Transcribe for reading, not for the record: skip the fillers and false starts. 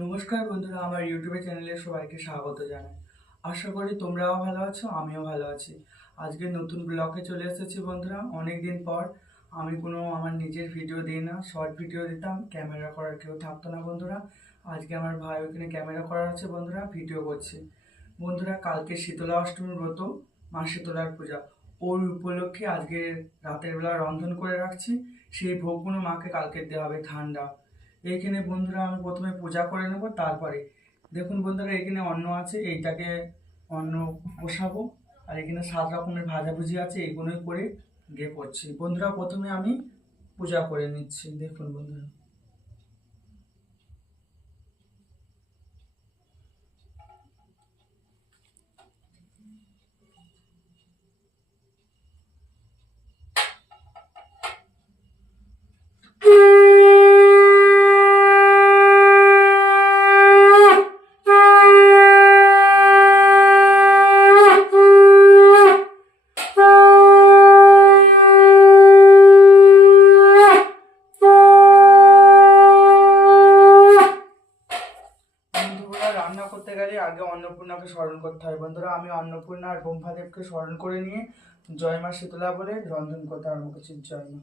নমস্কার বন্ধুরা, আমার ইউটিউবে চ্যানেলে সবাইকে স্বাগত জানাই। আশা করি তোমরাও ভালো আছো, আমিও ভালো আছি। আজকে নতুন ব্লগে চলে এসেছি বন্ধুরা। অনেক দিন পর আমি আমার নিজের ভিডিও দিই না, শর্ট ভিডিও দিতাম, ক্যামেরা করার কেউ থাকতো না বন্ধুরা। আজকে আমার ভাই ওখানে ক্যামেরা করার আছে বন্ধুরা, ভিডিও করছি বন্ধুরা। কালকে শীতলা অষ্টমী ব্রত, মা শীতলার পূজা, ওর উপলক্ষে আজকে রাতের বেলা রন্ধন করে রাখছি। সেই ভোগগুলো মাকে কালকে দেওয়া হবে ঠান্ডা। এইখানে বন্ধুরা আমি প্রথমে পূজা করে নেব, তারপরে দেখুন বন্ধুরা এখানে অন্ন আছে, এইটাকে অন্ন বসাবো। আর এখানে 7 রকমের ভাজাভুজি আছে, এইগুলোই করে গিয়ে করছি বন্ধুরা। প্রথমে আমি পূজা করে নিচ্ছি, দেখুন বন্ধুরা। বন্ধুরা, রান্না করতে গেলে আগে অন্নপূর্ণাকে স্মরণ করতে হয় বন্ধুরা। আমি অন্নপূর্ণা আর ব্রহ্মাদেবকে স্মরণ করে নিয়ে জয় মা শীতলা বলে রন্ধন করতে আরম্ভ করছি। জয় মা।